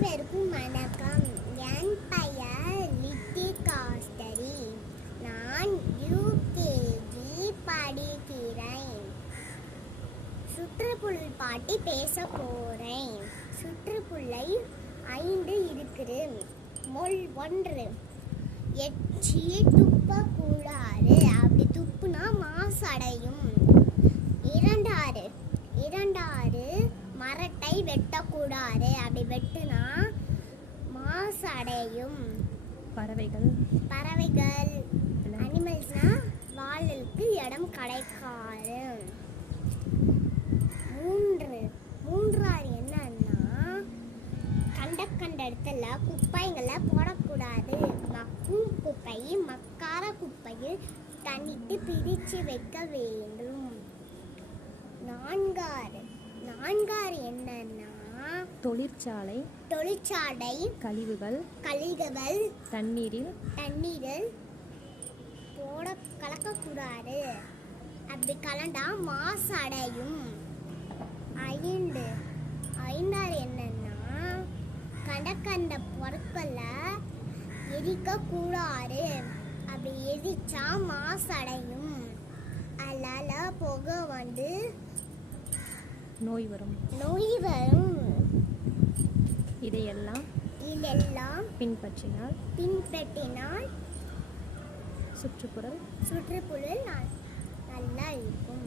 அனைவருக்கும் வணக்கம். என் பெயர் லிட்டி காஸ்டரி நான் யூகேஜி படிக்கிறேன். சுற்றுப்புள் பாட்டி பேச போகிறேன் சுற்றுப்புள்ளை ஐந்து இருக்குது மொழ் ஒன்று. எச்சி துப்பக்கூடாது வெட்டக்கூடாது அப்படி வெட்டுனா மாசடையும் பறவைகள். பறவைகள். அனிமல்ஸ்னா வாழலுக்கு இடம் கிடைக்காது. மூன்று மூன்றாவது என்னன்னா கண்ட கண்ட இடத்துல குப்பைங்களை போடக்கூடாது. மக்கும் குப்பை மக்கார குப்பையை தனித்து பிரித்து வைக்க வேண்டும். நான்காறு நான்காறு என்னன்னா தொழிற்சாலை தொழிற்சாலை கழிவுகள் கழிவுகள் தண்ணீரில் தண்ணீரில் போட கலக்கக்கூடாது. அப்படி கலண்டா மாசு அடையும். ஐந்து ஐந்தாவது என்னன்னா கண்ட கண்ட பொருட்களை எரிக்க கூடாது அப்படி எரிச்சா மாசு அடையும். அதனால புகை வந்து நோய் வரும். நோய் வரும். இதையெல்லாம் இதெல்லாம் பின்பற்றினால் பின்பற்றினால் சுற்றுப்புறல் சுற்றுப்புழல் நல்- நல்லா இருக்கும்.